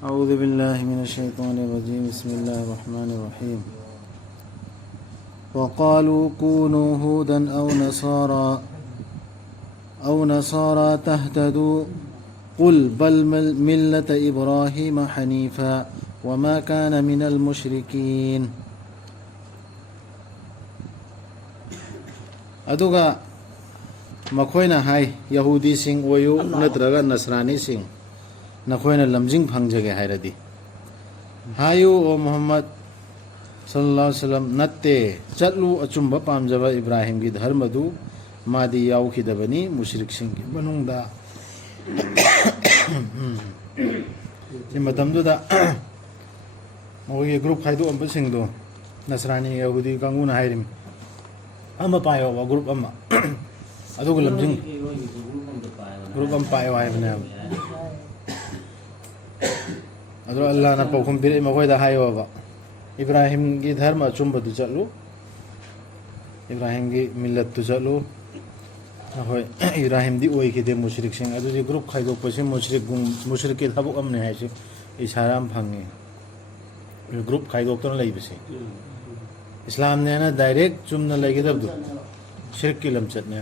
أعوذ بالله من الشيطان الرجيم بسم الله الرحمن الرحيم وقالوا كونوا هودا أو نصارى تهتدوا قل بل ملة إبراهيم حنيفا وما كان من المشركين أدوغا مخوينا هاي يهودي سين ويو نترغا نصراني سين نخوينا لمجين فانجगे हायरदी हायो ओ मोहम्मद सल्लल्लाहु अलैहि वसल्लम नत्ते चलू अचुंब पामजबा इब्राहिम की धर्मदु मादी याउखिदबनी मुशरिक सिंह की मनुंगदा मतमदुदा मोगे ग्रुप खाइदो अंब सिंगदो नसरानी यहूदी कांगुना हायरिम अमा पायो वा ग्रुप अमा अदुगु लमजिंग ग्रुप अम पायो हायबने अदो अल्लाह ना पौखम पिरे मखोयदा हायोबा इब्राहिम की धर्म अचुंबदु चलू इब्राहिम की मिल्लत तु चलू होय इब्राहिम दी ओय के दे मुशरिक सिंह अदु जी ग्रुप खाइदो पसे मुशरिक के थाबुक अमने हायसे इशाराम फंगे ग्रुप खाइदो तो लैबसे इस्लाम ने ना डायरेक्ट चुमना लैगेदबदु शिरक की लमचत ने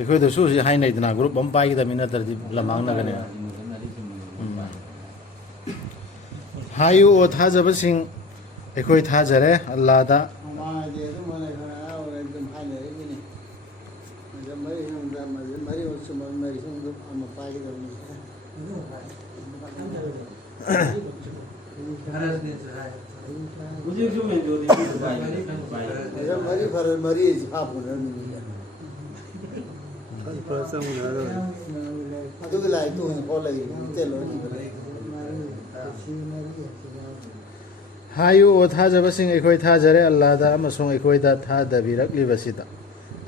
एखोय दसु हाय नाइदना ग्रुप अम पाइगदमिना तरदि लमांगना गने हायु ओ थाजब सिंह एखोय थाजरे अल्लाह दा हायु ओ थाजब सिंह एखोय थाजरे अल्लाह दा अमसों एखोय दा थादबिरक्लिबसिदा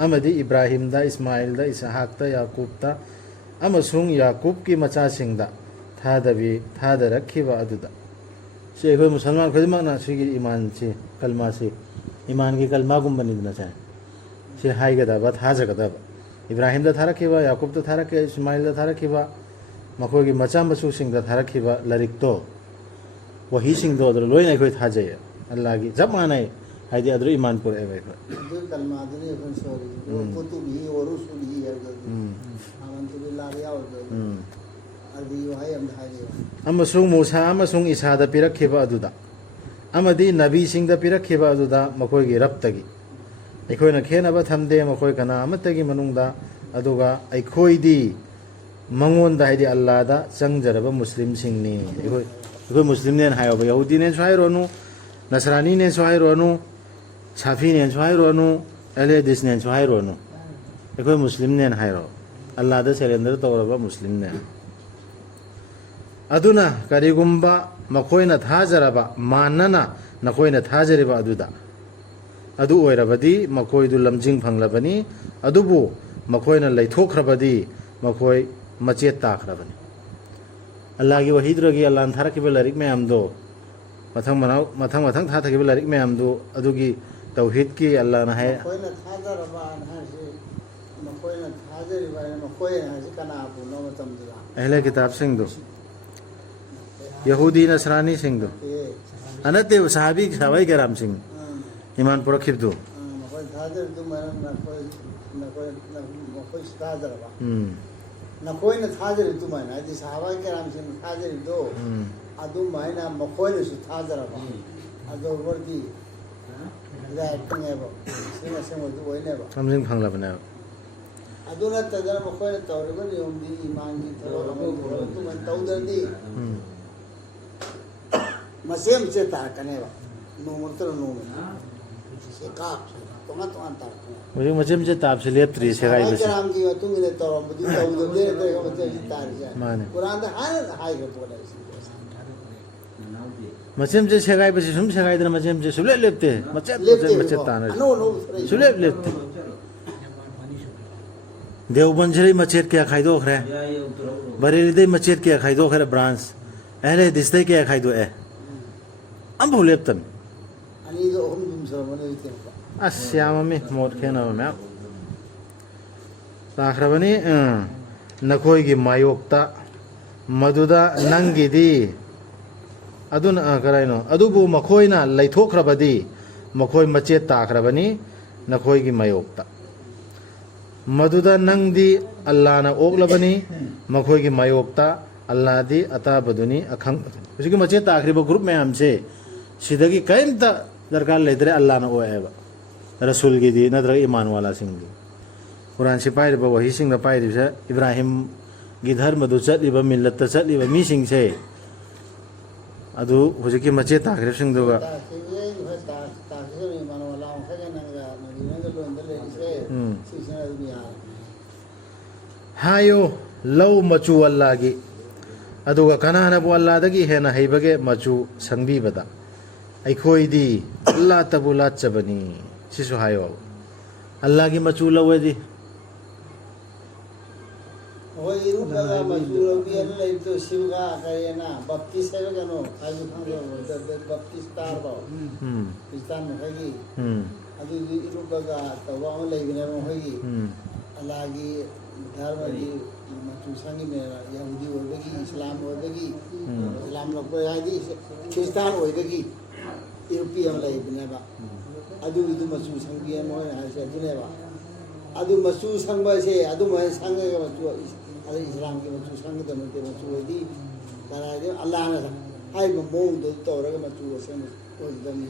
अमदि इब्राहिम दा इस्माइल दा इसहाक दा याकूब दा अमसों याकूब की मचा सिंह दा थादरखिबा अदुदा से एखोय मुसलमान खदिमकना सिगी ईमान से कलमा से ईमान की कलमा गुम्बनिदना चाहे से हायगदाबा थाजगदाबा इब्राहिम दा थारखिबा याकूब दा थारखे इस्माइल दा थारखिबा मखोय की मचा मसु सिंह दा थारखिबा लरिक तो वही सिंह दो अदर लोइन एखोय थाजय अल्लाह की जब माने हायदि अदर ईमान पुर एबे एखोय अदु कलमा दनि एखोय सॉरी कुतुबी और रुसुली आमंतु बिल्लाहि यावदु अदि वहाय अम हायदि अमसुं मूसा अमसुं ईसा दा पिरखिबा अदुदा अमदि नबी सिंह दा पिरखिबा अदुदा मखोय की रब्तगी एखोयना खेनबा थमदे मखोय कना अमतगी मनुंगदा अदुगा एखोयदी मंगोंदा हायदि अल्लाह दा चंगजरबा मुस्लिम सिंहनी एखोय एखोय मुस्लिम ने हायोबा यहूदी ने सोहायरोनु नसरानी ने सोहायरोनु साफी ने सोहायरोनु एलेदिस ने सोहायरोनु एखोय मुस्लिम ने हायरो अल्लाह दा सरेंडर तौरबा मुस्लिम ने अदुना करिगुम्बा मखोयना थाजरबा मानना नखोयना थाजरिबा अदुदा अदु ओइरबदी मखोयदु लमजिंग फंगलबनी अदुबु मखोयना लैथोखरबदी मखोय मचेत ताखरबनी अल्लाह की वही द्रगी अल्लाह थारखिबा लारिक मयाम दो मथंग थाथखिबा लारिक मयाम दो अदुगी तौहीद की अल्लाह ना है मखोयना थाजरबा अनहासे मखोयना थाजरिबा मखोयना हसे कना पुनो मतमदुला अहले किताब सिंह दो यहूदी नसरानी सिंह दो अनते सहाबी सहाबाई कराम सिंह ईमान पुरखिब दो मखोय थाजर दो मरन मखोय थाजरबा नखोयना थाजर तुमायना आदि सहाबा कराम सिंह थाजर दो अदु मायना मखोयना सु थाजरबा अदो वर्दी लाइटनेबा सिना सेमो दु ओइनेबा समजिंग फंगलाबना अदुना तदर मखोयना तौरबा नियमदी ईमान की थरो तुमन तौदरदी मसेम से ताकनेबा नोमरतर नोम से का तो ताक मुझे मसेम से ताप से लेत्रि से गाय बस राम की तुम ने तौरम बुद्धि तौदर दे का बच्चे तार जा कुरान दा हाय के बोला मसेम से गाय बस सुम से गाय दर मसेम से सुले लेते मचे तान सुले लेते देवबंजरी मचेत क्या खाइदो खरे बरेली दे मचेत क्या खाइदो खरे ब्रांच अहले दिसते क्या खाइदो ए am boleh tem ani do hum dum sa mane ite asyama me mod khena me ta khrabani nakhoi gi mayokta Maduda nangidi aduna karaino adubu makoina laithokrabadi makoi machet takrabani nakoigi mayokta maduda nangdi Allah na oglabani makoigi mayokta Allah di atabaduni akhang usigi machet takriba group mayam se sidagi kaimta darkar ledre Allah na oeba rasul gi di nadra iman wala singdi Quran sipai ba wahi sing da pai sa Ibrahim gi dharma du chatliba millat ta chatliba mi sing se adu hojiki machet takrib sing duga hayo law machu wallagi aduga kanana bu Allah dagi hena haibage machu sangbi bada ai di Allah tabula chabani sisu hayo Allah gi machu lawedi hoy iruga machu lawi an lai to siwga kayena baptis hai ga no aju khangro the baptist tar ba istan hagi aju iruga ga tawa lai bina mo hagi Allah gi dharma gi machu sangi me yahudi hoibagi islam hoibagi islam lok ba hagi kristan hoibagi Europe yang lain bina ba adu itu masu sanggi mo ha se dune ba adu masu sangba se adu ma sangga ga masu ala islam ke masu sangga da mate masu di kara de Allah na hai mo mo do to ra ga masu se o da ni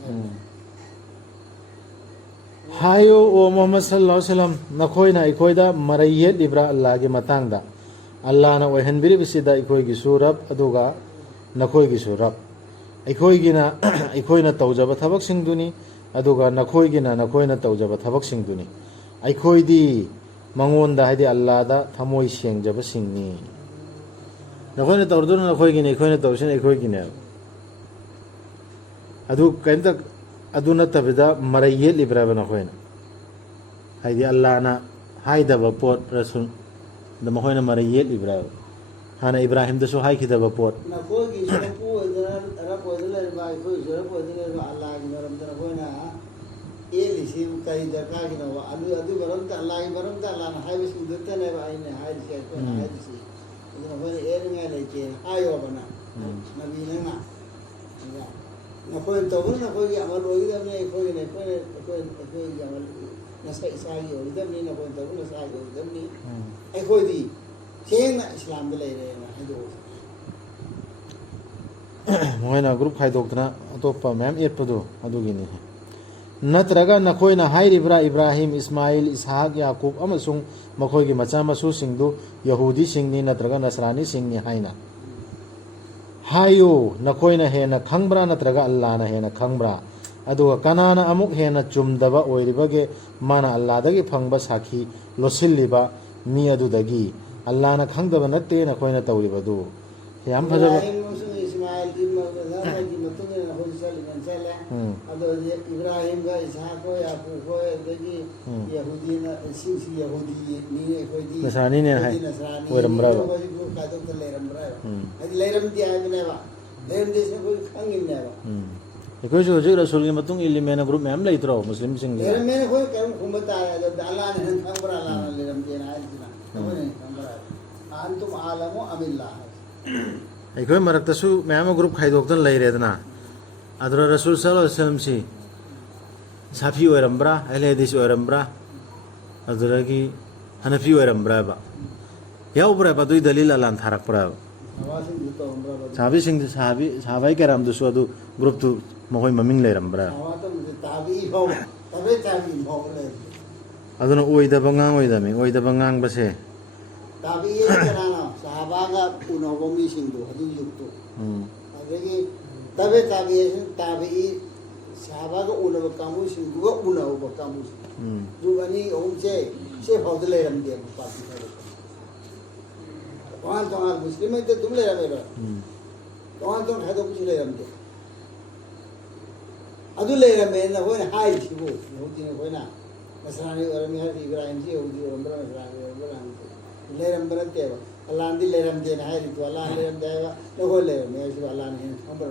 hayo o Muhammad sallallahu alaihi wasallam nakoina ikoida marayet ibra Allah ge matangda Allah na ohenbiri bisida ikoigi surab aduga nakoigi surab ikoigina ikoina tawjaba thabak singduni aduga nakoigina nakoina tawjaba thabak singduni aikoidi mangonda haidi Allah da thamoi sengjaba singni nakoina tawduna nakoigina ikoina tawsin ikoigina adu kainta aduna tabida marayet libraba nakoina haidi Allah na haida ba pot rasul da makoina marayet libraba hana Ibrahim da so hai kidaba pot na ko gi shapu da ra ko da ba ko jora ko da ba Allah gi maram da ko na eli sim kai da ka gi na wa adu baram da Allah gi baram da Allah na hai bisu da ne ba ai ne hai shi ko na hai shi da ko ne er nga ne ke ayo bana nabi ne na na ko to ko na ko gi amal ro gi da ne ko ne ko gi amal na sai isa gi ro da ne na ko to ko na sai gi da ne ai ko di Kena Islam belai na hidu. Moina group khai doktana atopa mem et padu adu gini natraga nakoina hairibra Ibrahim Ismail Ishaq Yaqub amasung makhoi gi macha masu singdu Yahudi singni natraga Nasrani singni haina hayo nakoina hena khangbra natraga Allah na hena khangbra aduga kanana amuk hena chumdaba oiribage mana Allah dagi phangba sakhi losilliba mi adu dagi Allah na khangdaba natte na koina tawribadu yam phajaba Ismail di ma di matung na ho sal man sala ado Ibrahim ga Ishaq ko Yaqub ko dagi Yahudi na si Yahudi ni ne ko di Nasrani ne hai weramra ko ka to leramra ai leram di ai ne ba leram de se ko khangin ne ba ikoi jo jo rasul ge matung ili mena group mem lai tro muslim sing le leram ne ko kam khumata Allah ne khambra Allah leram de na ai antum alamu amillah ikoi marakta su mem group khai doktan lai redna adra rasul sallallahu alaihi wasallam si safi werambra ele dis werambra adra gi hanafi werambra ba ya ubra ba dui dalil alan tharak pra sabi sing sabai karam du su adu group tu mohoi maming le rambra aduna oida bangang oida me oida bangang ba se tabi ye kana sahaba ga uno bomi sindu adu yukto adegi tabi sahaba ga uno ba kamu sindu ga uno ba kamu du ani om se hodle ram de pati Tuhan muslim itu तुम ले रहे हो Tuhan है तो कुछ ले रहे अदु ले रहे ना कोई हाई थी वो होती है कोई ना मसरानी और मेहर इब्राहिम जी होती है उम्र मसरानी ले रहे बरते हैं अल्लाह ने ले रहे देना है तो अल्लाह ले रहे देगा तो वो ले रहे मैं अल्लाह ने उम्र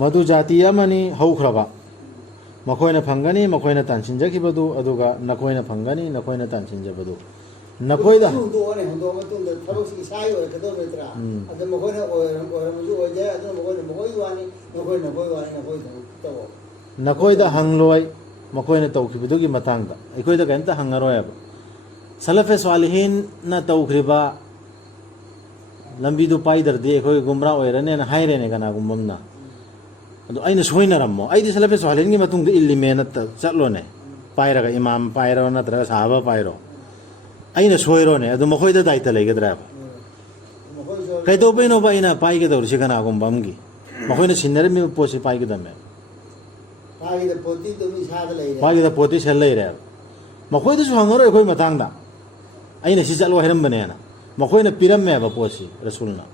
मधु जातीय मनी हौख्रबा मखोइना फंगनी मखोइना तानसिनजखिबदु अदुगा नखोइना फंगनी नखोइना तानसिनजबदु ꯅꯈꯣꯏꯗ ꯍꯨꯟꯗꯣꯛꯑꯅꯤ ꯍꯨꯟꯗꯣꯛꯑ ꯃꯇꯨꯡꯗ ꯊꯕꯛꯁꯤ ꯏꯁꯥꯒꯤ ꯑꯣꯏꯔꯛꯀꯗꯧꯕ ꯅꯠꯇ꯭ꯔꯥ ꯑꯗꯨ ꯃꯈꯣꯏꯅ ꯑꯣꯏꯔꯝꯕꯁꯨ ꯑꯣꯏꯗꯦ ꯑꯗꯨꯅ ꯃꯈꯣꯏꯅ ꯃꯈꯣꯏꯒꯤ ꯋꯥꯅꯤ ꯅꯈꯣꯏ ꯋꯥꯅꯤ ꯅꯈꯣꯏ ꯊꯕꯛ ꯇꯧꯑꯣ ꯅꯈꯣꯏꯗ ꯍꯪꯂꯣꯏ ꯃꯈꯣꯏꯅ ꯇꯧꯈꯤꯕꯗꯨꯒꯤ ꯃꯇꯥꯡꯗ ꯑꯩꯈꯣꯏꯗ ꯀꯩꯝꯇ ꯍꯪꯉꯔꯣꯏꯕ ꯁꯂꯐꯦ ꯁ꯭ꯋꯥꯂꯤꯍꯤꯟꯅ ꯇꯧꯈ꯭ꯔꯤꯕ ꯂꯝꯕꯤꯗꯨ ꯄꯥꯏꯗ꯭ꯔꯗꯤ ꯑꯩꯈꯣꯏ ꯒꯨꯝꯔꯥ ꯑꯣꯏꯔꯅꯦꯅ ꯍꯥꯏꯔꯦꯅꯦ ꯀꯅꯥꯒꯨꯝꯕ ꯑꯃꯅ ꯑꯗꯣ ꯑꯩꯅ ꯁꯣꯏꯅꯔꯝꯃꯣ ꯑꯩꯗꯤ ꯁꯂꯐꯦ ꯁ꯭ꯋꯥꯂꯤꯍꯤꯟꯒꯤ ꯃꯇꯨꯡꯗ ꯏꯜꯂꯤꯃꯦꯅ ꯆꯠꯂꯣꯅꯦ ꯄꯥꯏꯔꯒ ꯏꯃꯥꯝ ꯄꯥꯏꯔꯣ ꯅꯠꯇ꯭ꯔꯒ ꯁꯥꯍꯥꯕ ꯄꯥꯏꯔꯣ ꯑꯩꯅ ꯁꯣꯏꯔꯣꯅꯦ ꯑꯗꯨ ꯃꯈꯣꯏꯗ ꯗꯥꯏꯇ ꯂꯩꯒꯗ꯭ꯔꯥꯕ ꯀꯩꯗꯧꯕꯩꯅꯣꯕ ꯑꯩꯅ ꯄꯥꯏꯒꯗꯧꯔꯤꯁꯤ ꯀꯅꯥꯒꯨꯝꯕ ꯑꯃꯒꯤ ꯃꯈꯣꯏꯅ ꯁꯤꯟꯅꯔꯝꯃꯤꯕ ꯄꯣꯠꯁꯤ ꯄꯥꯏꯒꯗꯕꯅꯦ ꯄꯥꯏꯒꯗ ꯄꯣꯠꯇꯤ ꯑꯗꯨꯝ ꯏꯁꯥꯗ ꯂꯩꯔꯦ ꯄꯥꯏꯒꯗ ꯄꯣꯠꯇꯤ ꯁꯦꯜ ꯂꯩꯔꯦꯕ ꯃꯈꯣꯏꯗꯁꯨ ꯍꯪꯉꯔꯣꯏ ꯑꯩꯈꯣꯏ ꯃꯇꯥꯡꯗ ꯑꯩꯅ ꯁꯤ ꯆꯠꯂꯣ ꯍꯥꯏꯔꯝꯕꯅꯦꯅ ꯃꯈꯣꯏꯅ ꯄꯤꯔꯝꯃꯦꯕ ꯄꯣꯠꯁꯤ ꯔꯁꯨꯜꯅ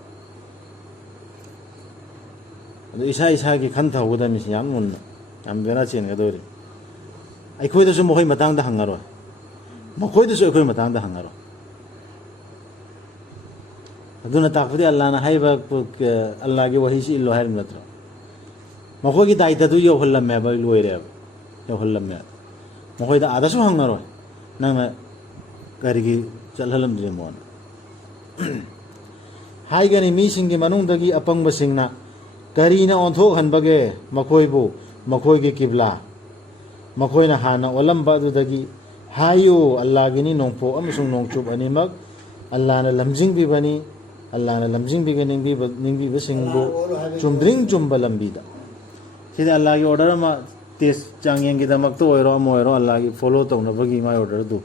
ꯑꯗꯨ ꯏꯁꯥ ꯏꯁꯥꯒꯤ ꯈꯟꯊꯍꯧꯒꯗꯕꯅꯤ ꯌꯥꯝ ꯃꯨꯟꯅ ꯌꯥꯝ ꯕꯦꯔꯥ ꯆꯦꯟꯒꯗꯧꯔꯤ ꯑꯩꯈꯣꯏꯗꯁꯨ ꯃꯈꯣꯏ ꯃꯇꯥꯡꯗ ꯍꯪꯉꯔꯣꯏ ꯃꯈꯣꯏꯗꯁꯨ ꯑꯩꯈꯣꯏ ꯃꯇꯥꯡꯗ ꯍꯪꯉꯔꯣꯏ ꯑꯗꯨꯅ ꯇꯥꯛꯄꯗꯤ ꯑꯜꯂꯥꯍꯅ ꯍꯥꯏꯕ ꯑꯜꯂꯥꯍꯒꯤ ꯋꯥꯍꯩꯁꯤ ꯏꯜꯂꯣ ꯍꯥꯏꯔꯤꯕ ꯅꯠꯇ꯭ꯔꯣ ꯃꯈꯣꯏꯒꯤ ꯗꯥꯏꯇꯗꯨ ꯌꯧꯍꯜꯂꯝꯃꯦꯕ ꯂꯣꯏꯔꯦꯕ ꯌꯧꯍꯜꯂꯝꯃꯦꯕ ꯃꯈꯣꯏꯗ ꯑꯥꯗꯁꯨ ꯍꯪꯉꯔꯣꯏ ꯅꯪꯅ ꯀꯔꯤꯒꯤ ꯆꯠꯍꯜꯂꯝꯗ꯭ꯔꯤꯃꯣꯅ ꯍꯥꯏꯒꯅꯤ ꯃꯤꯁꯤꯡꯒꯤ ꯃꯅꯨꯡꯗꯒꯤ ꯑꯄꯪꯕꯁꯤꯡꯅ ꯀꯔꯤꯅ ꯑꯣꯟꯊꯣꯛꯍꯟꯕꯒꯦ ꯃꯈꯣꯏꯕꯨ ꯃꯈꯣꯏꯒꯤ ꯀꯤꯕ꯭ꯂꯥ ꯃꯈꯣꯏꯅ ꯍꯥꯟꯅ ꯑꯣꯜꯂꯝꯕ ꯑꯗꯨꯗꯒꯤ ꯍꯥꯏꯌꯨ ꯑꯜꯂꯥꯍꯒꯤꯅꯤ ꯅꯣꯡꯄꯣꯛ ꯑꯃꯁꯨꯡ ꯅꯣꯡꯆꯨꯞ ꯑꯅꯤꯃꯛ ꯑꯜꯂꯥꯍꯅ ꯂꯝꯖꯤꯡꯕꯤꯕꯅꯤ ꯑꯜꯂꯥꯍꯅ ꯂꯝꯖꯤꯡꯕꯤꯒ ꯅꯤꯡꯕꯤꯕꯁꯤꯡꯕꯨ ꯆꯨꯝꯗ꯭ꯔꯤꯡ ꯆꯨꯝꯕ ꯂꯝꯕꯤꯗ ꯁꯤꯗꯤ ꯑꯜꯂꯥꯍꯒꯤ ꯑꯣꯔꯗꯔ ꯑꯃ ꯇꯦꯁ ꯆꯥꯡꯌꯦꯡꯒꯤꯗꯃꯛꯇ ꯑꯣꯏꯔꯣ ꯑꯃ ꯑꯣꯏꯔꯣ ꯑꯜꯂꯥꯍꯒꯤ ꯐꯣꯂꯣ ꯇꯧꯅꯕꯒꯤ ꯃꯥꯏ ꯑꯣꯔꯗꯔꯗꯨ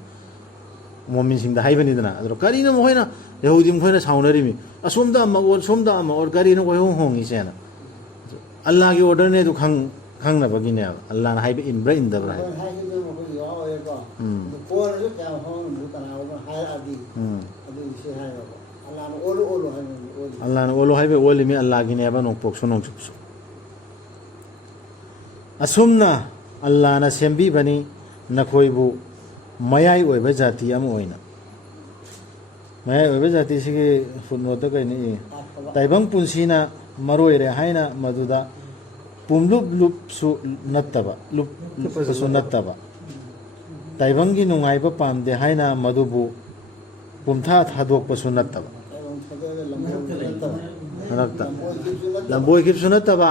ꯃꯣꯃꯤꯟꯁꯤꯡꯗ ꯍꯥꯏꯕꯅꯤꯗꯅ ꯑꯗꯣ ꯀꯔꯤꯅꯣ ꯃꯈꯣꯏꯅ ꯌꯍꯨꯗꯤ ꯃꯈꯣꯏꯅ ꯁꯥꯎꯅꯔꯤꯃꯤ ꯑꯁꯣꯝꯗ ꯑꯃ ꯑꯣꯔ ꯁꯣꯝꯗ ꯑꯃ ꯑꯣꯔ ꯀꯔꯤꯅꯣ ꯀꯣꯏꯍꯣꯡ ꯍꯣꯡꯉꯤꯁꯦꯅ ꯑꯜꯂꯥꯍꯒꯤ ꯑꯣꯔꯗꯔꯅꯦ ꯑꯗꯨ ꯈꯪꯅꯕꯒꯤꯅꯦꯕ ꯑꯜꯂꯥꯍꯅ ꯍꯥꯏꯕ ꯏꯟꯕ꯭ꯔꯥ ꯏꯟꯗꯕ꯭ꯔꯥ ꯍꯥꯏꯕ ꯃꯈꯣꯏꯒꯤ ꯋꯥ ꯑꯣꯏꯔꯦꯀꯣ ꯐꯣꯟꯁꯨ ꯀꯌꯥꯝ ꯍꯣꯡꯅꯁꯨ ꯀꯅꯥꯒꯨꯝꯕ ꯍꯥꯏꯔꯛꯑꯗꯤ ꯑꯗꯨꯒꯤꯁꯤ ꯍꯥꯏꯔꯕ ꯑꯜꯂꯥꯍꯅ ꯑꯣꯜꯂꯨ ꯑꯣꯜꯂꯨ ꯍꯥꯏꯕꯅꯤ ꯑꯣꯜꯂꯤ ꯑꯜꯂꯥꯍꯅ ꯑꯣꯜꯂꯨ ꯍꯥꯏꯕ ꯑꯣꯜꯂꯤꯃꯤ ꯑꯜꯂꯥꯍꯒꯤꯅꯦꯕ ꯅꯣꯡꯄꯣꯛꯁꯨ ꯅꯣꯡꯆꯨꯞꯁꯨ ꯑꯁꯨꯝꯅ ꯑꯜꯂꯥꯍꯅ ꯁꯦꯝꯕꯤꯕꯅꯤ ꯅꯈꯣꯏꯕꯨ ꯃꯌꯥꯏ ꯑꯣꯏꯕ ꯖꯥꯇꯤ ꯑꯃ ꯑꯣꯏꯅ ꯃꯌꯥꯏ ꯑꯣꯏꯕ ꯖꯥꯇꯤꯁꯤꯒꯤ ꯐꯨꯠꯅꯣꯠꯇ ꯀꯩꯅꯣ ꯏ ꯇꯥꯏꯕꯪ ꯄꯨꯟꯁꯤꯅ ꯃꯔꯣꯏꯔꯦ ꯍꯥꯏꯅ ꯃꯗꯨꯗ ꯄꯨꯝꯂꯨꯞ ꯂꯨꯞꯁꯨ ꯅꯠꯇꯕ ꯂꯨꯞꯄꯁꯨ ꯅꯠꯇꯕ ꯇꯥꯏꯕꯪꯒꯤ ꯅꯨꯡꯉꯥꯏꯕ ꯄꯥꯝꯗꯦ ꯍꯥꯏꯅ ꯃꯗꯨꯕꯨ ꯄꯨꯝꯊꯥ ꯊꯥꯗꯣꯛꯄꯁꯨ ꯅꯠꯇꯕ ꯃꯔꯛꯇ ꯂꯝꯕꯣꯏꯈꯤꯕꯁꯨ ꯅꯠꯇꯕ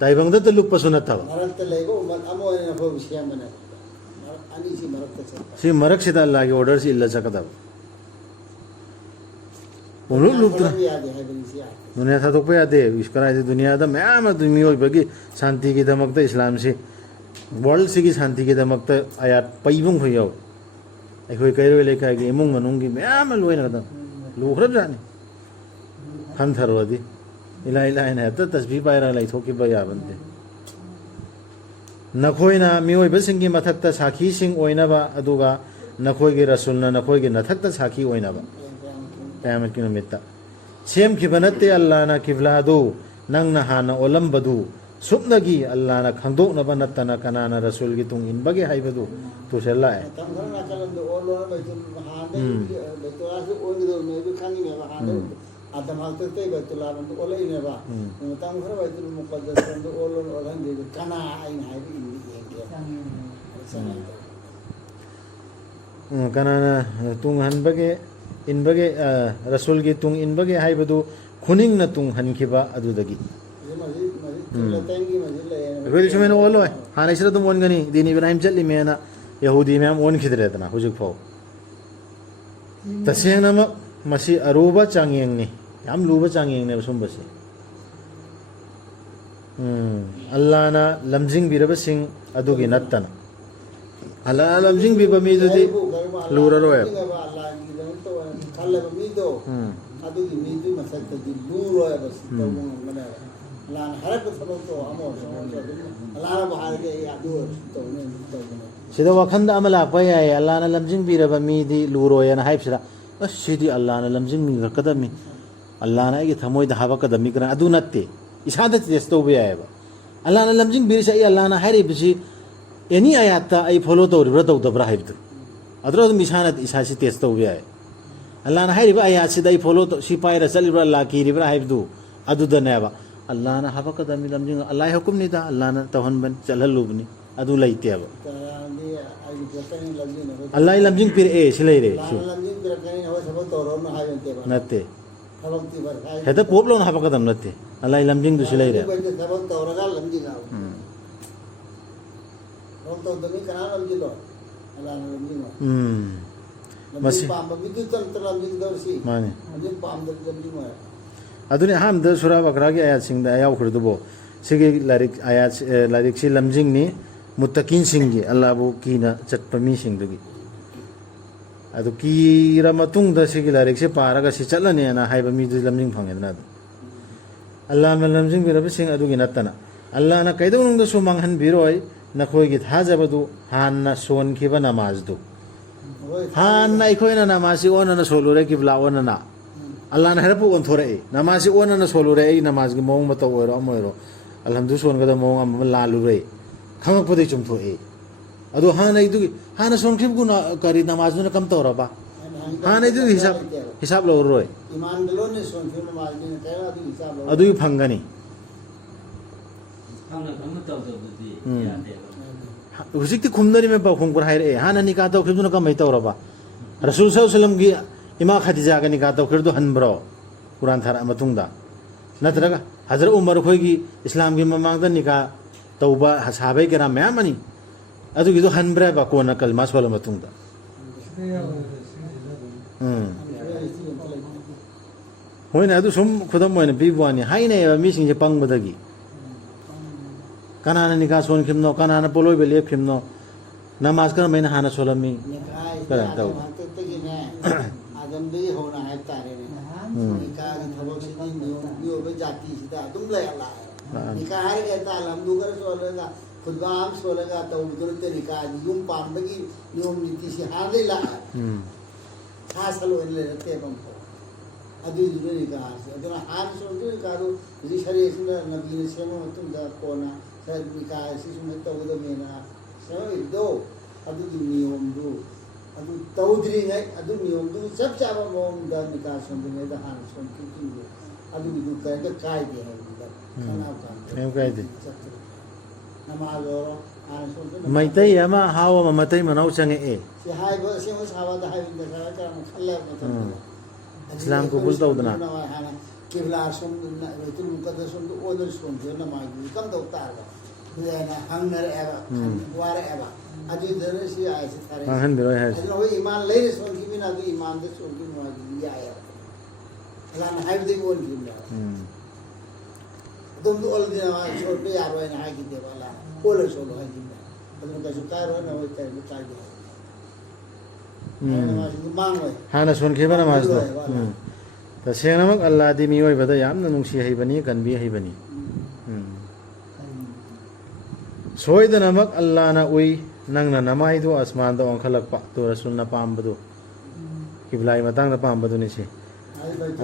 ꯇꯥꯏꯕꯪꯗꯇ ꯂꯨꯞꯄꯁꯨ ꯅꯠꯇꯕ ꯃꯔꯛꯇ ꯂꯩꯕ ꯎꯃꯠ ꯑꯃ ꯑꯣꯏꯅ ꯑꯩꯈꯣꯏꯕꯨ ꯁꯦꯝꯕꯅꯦ ꯑꯅꯤꯁꯤ ꯃꯔꯛꯇ ꯆꯠꯄ ꯁꯤ ꯃꯔꯛꯁꯤꯗ ꯑꯜꯂꯥꯍꯒꯤ ꯑꯣꯔꯗꯔꯁꯤ ꯏꯜꯂ ꯆꯠꯀꯗꯕ ꯄꯨꯝꯂꯨꯞ ꯂꯨꯞꯇꯅ ꯌꯥꯗꯦ ꯍꯥꯏꯕꯅꯤꯁꯤ ꯌꯥꯗꯦ ꯗꯨꯅꯤꯌꯥ ꯊꯥꯗꯣꯛꯄ ꯌꯥꯗꯦ ꯀꯔꯥꯏꯗ ꯗꯨꯅꯤꯌꯥꯗ ꯃꯌꯥꯝ ꯑꯗꯨ ꯃꯤꯑꯣꯏꯕꯒꯤ ꯁꯥꯟꯇꯤꯒꯤꯗꯃꯛꯇ ꯏꯁꯂꯥꯝꯁꯤ ꯋꯥꯔꯜꯁꯤꯒꯤ ꯁꯥꯟꯇꯤꯒꯤꯗꯃꯛꯇ ꯑꯌꯥꯠ ꯄꯩꯕꯨꯡꯈꯣꯏ ꯌꯥꯎꯏ ꯑꯩꯈꯣꯏ ꯀꯩꯔꯣꯏ ꯂꯩꯀꯥꯏꯒꯤ ꯏꯃꯨꯡ ꯃꯅꯨꯡꯒꯤ ꯃꯌꯥꯝ ꯑꯃ ꯂꯣꯏꯅꯒꯗꯕ ꯂꯨꯈ꯭ꯔꯕꯖꯥꯠꯅꯤ ꯈꯟꯊꯔꯨꯔꯗꯤ ꯏꯂꯥꯏ ꯂꯥꯏꯅ ꯍꯦꯛꯇ ꯇꯁꯕꯤ ꯄꯥꯏꯔꯒ ꯂꯩꯊꯣꯛꯈꯤꯕ ꯌꯥꯕ ꯅꯠꯇꯦ ꯅꯈꯣꯏꯅ ꯃꯤꯑꯣꯏꯕꯁꯤꯡꯒꯤ ꯃꯊꯛꯇ ꯁꯥꯈꯤꯁꯤꯡ ꯑꯣꯏꯅꯕ ꯑꯗꯨꯒ ꯅꯈꯣꯏꯒꯤ ꯔꯁꯨꯜꯅ ꯅꯈꯣꯏꯒꯤ ꯅꯊꯛꯇ ꯁꯥꯈꯤ ꯑꯣꯏꯅꯕ ꯀꯌꯥꯃꯠꯀꯤ ꯅꯨꯃꯤꯠꯇ ꯁꯦꯝꯈꯤꯕ ꯅꯠꯇꯦ ꯑꯜꯂꯥꯍꯅ ꯀꯤꯕ꯭ꯂꯥꯗꯨ ꯅꯪꯅ ꯍꯥꯟꯅ ꯑꯣꯜꯂꯝꯕꯗꯨ ꯁꯨꯞꯅꯒꯤ ꯑꯜꯂꯥꯍꯅ ꯈꯪꯗꯣꯛꯅꯕ ꯅꯠꯇꯅ ꯀꯅꯥꯅ ꯔꯁꯨꯜꯒꯤ ꯇꯨꯡ ꯏꯟꯕꯒꯦ ꯍꯥꯏꯕꯗꯨ ꯇꯨꯁꯤꯜꯂꯛꯑꯦ ꯃꯇꯝ ꯈꯔ ꯅꯥꯀꯜꯂꯝꯗ ꯑꯣꯜꯂꯣ ꯍꯥꯟꯅꯗꯒꯤ ꯕꯩꯇꯨꯜꯂꯥꯁꯨ ꯑꯣꯟꯒꯗꯧꯅꯦꯕ ꯈꯪꯉꯤꯅꯦꯕ ꯍꯥꯟꯅ ꯑꯗꯝ ꯍꯥꯛꯇꯛꯇꯩ ꯕꯩꯇꯨꯜꯂꯥꯔꯣꯝꯗ ꯑꯣꯜꯂꯛꯏꯅꯦꯕ ꯃꯇꯝ ꯈꯔ ꯕꯩꯇꯨꯜ ꯃꯨꯛꯀꯗꯁꯔꯣꯝꯗ ꯑꯣꯜꯍꯟꯗꯦ ꯀꯅꯥ ꯑꯩꯅ ꯍꯥꯏꯕ ꯌꯦꯡꯒꯦ ꯀꯅꯥꯅ ꯇꯨꯡ ꯍꯟꯕꯒꯦ ꯏꯟꯕꯒꯦ ꯔꯁꯨꯜꯒꯤ ꯇꯨꯡ ꯏꯟꯕꯒꯦ ꯍꯥꯏꯕꯗꯨ ꯈꯨꯅꯤꯡꯅ ꯇꯨꯡ ꯍꯟꯈꯤꯕ ꯑꯗꯨꯗꯒꯤ ꯑꯩꯈꯣꯏꯗꯤ ꯁꯨꯃꯥꯏꯅ ꯑꯣꯜꯂꯣꯏ ꯍꯥꯟꯅꯩꯁꯤꯗ ꯑꯗꯨꯝ ꯑꯣꯟꯒꯅꯤ ꯗꯤꯟ ꯏꯕ꯭ꯔꯥꯍꯤꯝ ꯆꯠꯂꯤꯃꯦꯅ ꯌꯍꯨꯗꯤ ꯃꯌꯥꯝ ꯑꯣꯟꯈꯤꯗ꯭ꯔꯦꯗꯅ ꯍꯧꯖꯤꯛꯐꯥꯎ ꯇꯁꯦꯡꯅꯃꯛ ꯃꯁꯤ ꯑꯔꯨꯕ ꯆꯥꯡꯌꯦꯡꯅꯤ ꯌꯥꯝ ꯂꯨꯕ ꯆꯥꯡꯌꯦꯡꯅꯦꯕ ꯁꯨꯝꯕꯁꯤ ꯑꯜꯂꯥꯍꯅ ꯂꯝꯖꯤꯡꯕꯤꯔꯕꯁꯤꯡ ꯑꯗꯨꯒꯤ ꯅꯠꯇꯅ ꯑꯜꯂꯥꯍꯅ ꯂꯝꯖꯤꯡꯕꯤꯕ ꯃꯤꯗꯨꯗꯤ ꯂꯨꯔꯔꯣꯏꯕ ꯈꯜꯂꯕ ꯃꯤꯗꯣ ꯑꯗꯨꯒꯤ ꯃꯤꯗꯨꯒꯤ ꯃꯊꯛꯇꯗꯤ ꯂꯨꯔꯣꯏꯕ ꯇꯧꯕ ꯉꯝꯒꯅꯦꯕ ꯑꯜꯂꯥꯍꯅ ꯍꯥꯏꯔꯛꯄ ꯊꯕꯛꯇꯣ ꯑꯃ ꯑꯣꯏꯔꯁꯨ ꯑꯗꯨꯝ ꯑꯜꯂꯥꯍꯅꯕꯨ ꯍꯥꯏꯔꯗꯤ ꯑꯩ ꯑꯗꯨ ꯑꯣꯏꯔꯁꯨ ꯇꯧꯒꯅꯦ ꯁꯤꯗ ꯋꯥꯈꯟꯗ ꯑꯃ ꯂꯥꯛꯄ ꯌꯥꯏ ꯑꯜꯂꯥꯍꯅ ꯂꯝꯖꯤꯡꯕꯤꯔꯕ ꯃꯤꯗꯤ ꯂꯨꯔꯣꯏꯅ ꯍꯥꯏꯕꯁꯤꯗ ꯑꯁ ꯁꯤꯗꯤ ꯑꯜꯂꯥꯍꯅ ꯂꯝꯖꯤꯡꯕꯤꯔꯛꯀꯗꯕꯅꯤ ꯑꯜꯂꯥꯍꯅ ꯑꯩꯒꯤ ꯊꯃꯣꯏꯗ ꯍꯥꯞꯄꯛꯀꯗꯕꯅꯤ ꯀꯅꯥ ꯑꯗꯨ ꯅꯠꯇꯦ ꯏꯁꯥꯗ ꯇꯦꯁ ꯇꯧꯕ ꯌꯥꯏꯑꯕ ꯑꯜꯂꯥꯍꯅ ꯂꯝꯖꯤꯡꯕꯤꯔꯤꯁꯦ ꯑꯩ ꯑꯜꯂꯥꯍꯅ ꯍꯥꯏꯔꯤꯕꯁꯤ ꯑꯦꯅꯤ ꯑꯌꯥꯠꯇ ꯑꯩ ꯐꯣꯂꯣ ꯇꯧꯔꯤꯕ꯭ꯔꯥ ꯇꯧꯗꯕ꯭ꯔꯥ ꯍꯥꯏꯕꯗꯨ ꯑꯗꯨꯅ ꯑꯗꯨꯝ ꯏꯁꯥꯅ ꯏꯁꯥꯁꯤ ꯇꯦꯁ ꯇꯧꯕ ꯌꯥꯏ ꯑꯜꯂꯥꯍꯅ ꯍꯥꯏꯔꯤꯕ ꯑꯌꯥꯠꯁꯤꯗ ꯑꯩ ꯐꯣꯂꯣ ꯁꯤ ꯄꯥꯏꯔ ꯆꯠꯂꯤꯕ꯭ꯔꯥ ꯑꯜꯂꯥꯍ ꯀꯤꯔꯤꯕ꯭ꯔꯥ ꯍꯥꯏꯕꯗꯨ ꯑꯗꯨꯗꯅꯦꯕ ꯑꯜꯂꯥꯍꯅ ꯍꯥꯞꯄꯛꯀꯗꯕꯅꯤ ꯂꯝꯖꯤꯡ ꯑꯜꯂꯥꯍ ꯍꯨꯀꯨꯝꯅꯤꯗ ꯑꯜꯂꯥꯍꯅ ꯇꯧꯍꯟꯕꯅꯤ ꯆꯠꯍꯜꯂꯨꯕꯅꯤ adu laiteaba ꯇꯔꯥꯗꯤ ꯑꯩꯒꯤ ꯄꯣꯠꯇꯅꯤ ꯂꯝꯖꯤꯡ Allah lamjing pir e silere su ꯂꯝꯖꯤꯡ ꯄꯤꯔꯛꯀꯅꯤ ꯑꯩꯈꯣꯏ ꯊꯕꯛ ꯇꯧꯔꯣꯅ ꯍꯥꯏꯕ ꯅꯠꯇꯦꯕ natte ꯊꯕꯛꯇꯤ ꯚꯔꯁꯥꯏ heda poplo na habakadam natte Allah lamjing du silere ꯊꯕꯛ ꯇꯧꯔꯒ ꯂꯝꯖꯤꯡ ꯊꯕꯛ ꯇꯧꯗꯕꯅꯤ ꯀꯅꯥ ꯂꯝꯖꯤꯡꯂꯣ ꯑꯜꯂꯥꯍꯅ ꯂꯝꯖꯤꯡꯂꯣ ꯂꯝꯖꯤꯡ ꯄꯥꯝꯕ ꯃꯤꯗꯨꯇ ꯂꯝꯖꯤꯡꯗꯧꯔꯁꯤ mane ꯂꯝꯖꯤꯡ ꯄꯥꯝꯗꯕ ꯂꯝꯖꯤꯡꯉꯣꯏ aduni hamda sura bakra gi ayat sing da ayaw khurdubo sigi larik ayat larik si lamjing ni muttaqin singi Allah bu kina chatpa mi sing dugi adu kira matung da sigi larik se paraga si chalane na haiba mi du lamjing phangedna Allah ma lamjing bi rabi sing adu gi natana Allah na kaido nung da su manghan biroi na khoi gi thajabadu han na son khiba namaz du han na ikhoina namasi ona na solure kibla ona na Allah na harapu on thore namasi ona na solure ei namaz gi mong mata oiro amoiro alhamdu son ga da mong am la lu re khang podi chum tho e adu han ei du han son khim gu na kari namaz na kam tora ba han ei du hisab lo roi iman dalone son film malin kaya adu hisab lo adu phangani hujikti khumnari me ba khongkur haire han ani ka to khim na kam mai tora ba rasul sallallahu alaihi wasallam gi ima khadija ga ni ka to khirdu hanbro quran thara matungda natraga hazrat umar khoi gi islam gi mamang da nika tauba hasabai kira mayamani adu gi do hanbra ba ko na kalma swala matungda hoina adu sum khudam moina bi bwani haine mi sing je pangbadagi kanana nika son khimno kanana poloi be lep khimno namaz kar maina hana solami kala tau adambi hona hai tare ne nika gi thabak sini niyo be jati sida adum le Allah nika hai ge ta lam du gar solega khudbam solega tau dur te nika yum pam bagi niyom niti si hale la khasalo le te bam adu du nika aduna han so du nika du ri shari sina nabi ne sema matum da kona sa nika si suna tau do mena so do adu niyom du adu tawdri ngai adu niyom du sab chaba mom da nika son du da han son ki adu du ka da kai de hai da kana ka em kai de namalo han son du mai tai ama hawa ma matai manau change e si hai bo si ho sawa da hai da sara ka khalla islam ko bul tawdna kibla son du na tu ka da son du order son du na ma gi kam da ta ga na hangnar eba war eba adu dare si ai si tare han biro hai no iman leire son ki mina du iman de son ki no agi ya ya ala na hai de won ki na dum du ol dina ma chot be yaro na ha ki de wala ol so lo ha ki na adu ka su ka ro na wo ta ni ka de na ma su mang we hana son khiba namaz do ta sengamak Allah di mi oi bada yamna nungsi haibani kanbi haibani soidanamak Allah na ui nangna namai du asman da onkhalakpa to rasul na pambadu kiblai matang na pambadu ni si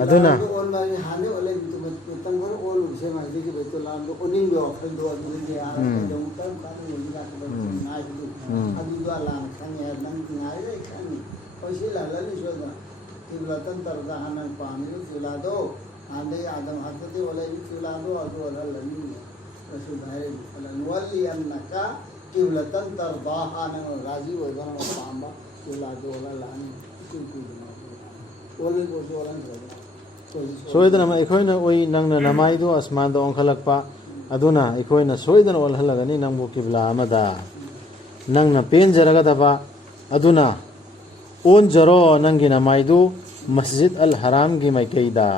aduna on ma ni hane ole tu ma tang war ol se ma de ki be to lan do oning be of do adu ni ya do tam ka ni ni ka ba na ju adu do ala kan ya nang ngai le kan o si la la ni so da kiblatan tar da hanan pani ni la do ande adam hatte ole ni la do adu ala la ni rasul bhai walli annaka kiblatan tardaha nan raji ho gana pamba kila do ala ni ku ole go do ala soidana ma ikhoina ui nangna namai du asman da onkhalakpa aduna ikhoina soidana ol halagani nangbu kibla amada nangna pen jaraga daba aduna on jaro nangi namai du masjid al haram gi maikeida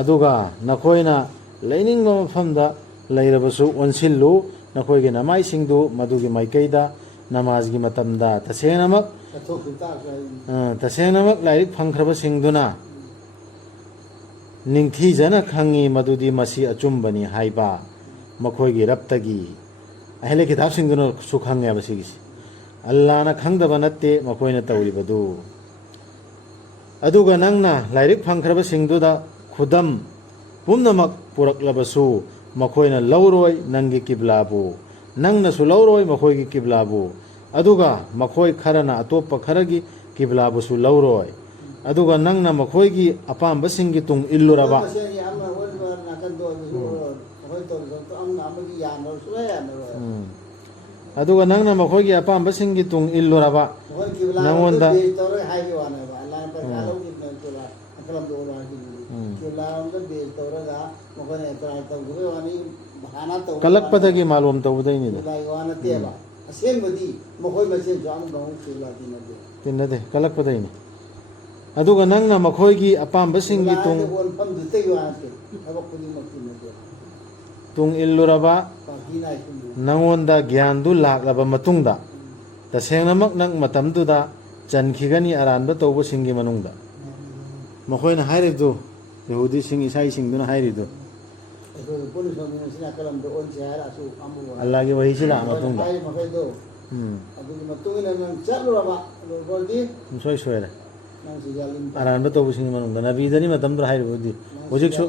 aduga nakhoina leining no famda leirabasu onsillu nakhoige namai singdu madugi maikeida namaz gi matamda tasenamak tasenamak lairik phangkhraba singduna ningthi jana khangi madudi masi achumbani haiba makhoigi raptagi ahle kitab singduna su khangya basigi Allah na khangdaba natte makhoina tawribadu aduga nangna lairik phangkhraba singduda khudam pumnamak puraklabasu makhoina lauroi nangi kiblabu nangna su lauroi makhoigi kiblabu aduga makhoi kharana atopa kharagi kiblabu su lauroi aduga nangna makhoigi apamba singi tung illuraba ꯑꯗꯨꯒ ꯅꯪꯅ ꯃꯈꯣꯏꯒꯤ ꯑꯄꯥꯝꯕꯁꯤꯡꯒꯤ ꯇꯨꯡ ꯏꯜꯂꯨꯔꯕ ꯃꯈꯣꯏ ꯀꯤꯕ꯭ꯂꯥ ꯅꯪꯉꯣꯟꯗ ꯕꯦꯖ ꯇꯧꯔꯒ ꯍꯥꯏꯕ ꯋꯥꯅꯦꯕ ꯑꯜꯂꯥꯍꯅ ꯄꯩꯁꯥ ꯂꯧꯈꯤꯕꯅ ꯀꯤꯕ꯭ꯂꯥ ꯑꯀꯔꯝꯗ ꯑꯣꯏꯔꯣ ꯍꯥꯏꯈꯤꯕꯅꯤ ꯀꯤꯕ꯭ꯂꯥꯔꯣꯝꯗ ꯕꯦꯖ ꯇꯧꯔꯒ ꯃꯈꯣꯏꯅ ꯑꯦꯇ꯭ꯔꯥꯏ ꯇꯧꯈꯤꯕꯒꯤ ꯋꯥꯅꯤ ꯍꯥꯟꯅ ꯇꯧꯕ ꯀꯜꯂꯛꯄꯗꯒꯤ ꯃꯥꯂꯣꯝ ꯇꯧꯕꯗꯩꯅꯤꯗ ꯀꯤꯕ꯭ꯂꯥꯒꯤ ꯋꯥ ꯅꯠꯇꯦꯕ ꯑꯁꯦꯡꯕꯗꯤ ꯃꯈꯣꯏ ꯃꯁꯦꯟꯁꯨ ꯑꯃꯒ ꯑꯃꯨꯛ ꯀꯤꯕ꯭ꯂꯥ ꯇꯤꯟꯅꯗꯦ ꯇꯤꯟꯅꯗꯦ ꯀꯜꯂꯛꯄꯗꯩꯅꯤ ꯑꯗꯨꯒ ꯅꯪꯅ ꯃꯈꯣꯏꯒꯤ ꯑꯄꯥꯝꯕꯁꯤꯡꯒꯤ ꯀꯤꯕ꯭ꯂꯥ ꯇꯨꯡ ꯍꯥꯏꯗꯤ ꯑꯣꯟꯐꯝꯗꯨꯇꯒꯤ ꯋꯥ ꯅꯠꯇꯦ ꯊꯕꯛ ꯈꯨꯗꯤꯡꯃꯛ ꯇꯤꯟꯅꯗꯦ ꯇꯨꯡ ꯏꯜꯂꯨꯔꯕ ꯄꯥꯔꯇꯤ ꯅꯥꯏꯁꯤꯡꯗꯨ ꯅꯪꯉꯣꯟꯗ ꯒ꯭ꯌꯥꯟꯗꯨ ꯂꯥꯛꯂꯕ ꯃꯇꯨꯡꯗ ꯇꯁꯦꯡꯅꯃꯛ ꯅꯪ ꯃꯇꯝꯗꯨꯗ ꯆꯟꯈꯤꯒꯅꯤ ꯑꯔꯥꯟꯕ ꯇꯧꯕꯁꯤꯡꯒꯤ ꯃꯅꯨꯡꯗ ꯃꯈꯣꯏꯅ ꯍꯥꯏꯔꯤꯕꯗꯨ ꯌꯍꯨꯗꯤꯁꯤꯡ ꯏꯁꯥꯏꯁꯤꯡꯗꯨꯅ ꯍꯥꯏꯔꯤꯗꯨ ꯑꯩꯈꯣꯏ ꯄꯨꯂꯤꯁ ꯁꯤꯅ ꯀꯔꯝꯗ ꯑꯣꯟꯁꯤ ꯍꯥꯏꯔꯛꯑꯁꯨ ꯑꯃꯨꯛ ꯑꯜꯂꯥꯍꯒꯤ ꯋꯥꯍꯤꯁꯤ ꯂꯥꯛꯑ ꯃꯇꯨꯡꯗ ꯍꯥꯏꯔꯤ ꯃꯈꯩꯗꯣ ꯑꯗꯨꯒꯤ ꯃꯇꯨꯡ ꯏꯟꯅ ꯅꯪ ꯆꯠꯂꯨꯔꯕ ꯑꯗꯨ ꯑꯣꯏꯔꯗꯤ ꯁꯨꯡꯁꯣꯏ ꯁꯣꯏꯔꯦ ꯅꯪꯁꯤ ꯌꯥꯂꯤꯝ ꯑꯔꯥꯟꯕ ꯇꯧꯕꯁꯤꯡꯒꯤ ꯃꯅꯨꯡꯗ ꯅꯕꯤꯗꯅꯤ ꯃꯇꯝꯗꯨꯗ ꯍꯥꯏꯔꯤꯕꯗꯤ ꯍꯧꯖꯤꯛꯁꯨ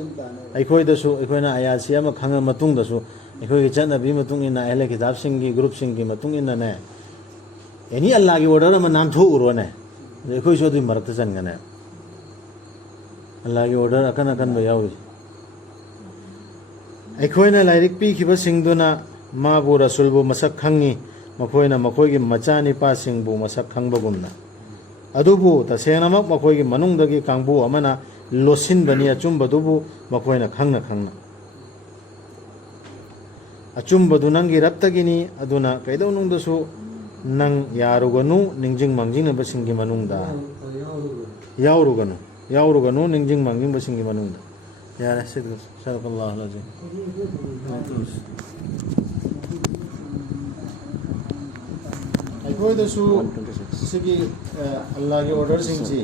ꯑꯩꯈꯣꯏꯗꯁꯨ ꯑꯩꯈꯣꯏꯅ ꯑꯌꯥꯠꯁꯤ ꯑꯃ ꯈꯪꯉ ꯃꯇꯨꯡꯗꯁꯨ ꯑꯩꯈꯣꯏꯒꯤ ꯆꯠꯅꯕꯤ ꯃꯇꯨꯡ ꯏꯟꯅ ꯑꯍꯂ ꯈꯤꯇꯥꯕꯁꯤꯡꯒꯤ ꯒ꯭ꯔꯨꯞꯁꯤꯡꯒꯤ ꯃꯇꯨꯡ ꯏꯟꯅꯅꯦ ꯑꯦꯅꯤ ꯑꯜꯂꯥꯍꯒꯤ ꯑꯣꯔꯗꯔ ꯑꯃ ꯅꯥꯟꯊꯣꯛꯎꯔꯣꯅꯦ ꯑꯗꯨ ꯑꯩꯈꯣꯏꯁꯨ ꯑꯗꯨꯒꯤ ꯃꯔꯛꯇ ꯆꯟꯒꯅꯦ ꯑꯜꯂꯥꯍꯒꯤ ꯑꯣꯔꯗꯔ ꯑꯀꯟ ꯑꯀꯟꯕ ꯌꯥꯎꯔꯤ ꯑꯩꯈꯣꯏꯅ ꯂꯥꯏꯔꯤꯛ ꯄꯤꯈꯤꯕꯁꯤꯡꯗꯨꯅ ꯃꯥꯕꯨ ꯔꯁꯨꯜꯕꯨ ꯃꯁꯛ ꯈꯪꯉꯤ ꯃꯈꯣꯏꯅ ꯃꯈꯣꯏꯒꯤ ꯃꯆꯥꯅꯤꯄꯥꯁꯤꯡꯕꯨ ꯃꯁꯛ ꯈꯪꯕꯒꯨꯝꯅ ꯑꯗꯨꯕꯨ ꯇꯁꯦꯡꯅꯃꯛ ꯃꯈꯣꯏꯒꯤ ꯃꯅꯨꯡꯗꯒꯤ ꯀꯥꯡꯕꯨ ꯑꯃꯅ ꯂꯣꯠꯁꯤꯟꯕꯅꯤ ꯑꯆꯨꯝꯕꯗꯨꯕꯨ ꯃꯈꯣꯏꯅ ꯈꯪꯅ ꯈꯪꯅ ꯑꯆꯨꯝꯕꯗꯨ ꯅꯪꯒꯤ ꯔꯕꯇꯒꯤꯅꯤ ꯑꯗꯨꯅ ꯀꯩꯗꯧꯅꯨꯡꯗꯁꯨ ꯅꯪ ꯌꯥꯔꯨꯒꯅꯨ ꯅꯤꯡꯖꯤꯡ ꯃꯥꯡꯖꯤꯡꯅꯕꯁꯤꯡꯒꯤ ꯃꯅꯨꯡꯗ ꯌꯥꯎꯔꯨꯒꯅꯨ ꯅꯤꯡꯖꯤꯡ ꯃꯥꯡꯖꯤꯡꯕꯁꯤꯡꯒꯤ ꯃꯅꯨꯡꯗ ꯌꯥꯔꯦ ꯁꯤꯗ ꯁꯗꯀꯜꯂꯥꯍꯨꯜ ꯑꯖꯤꯝ ꯑꯩꯈꯣꯏꯗꯁꯨ ꯁꯤꯒꯤ ꯑꯜꯂꯥꯍꯒꯤ ꯑꯣꯔꯗꯔꯁꯤꯡꯁꯤ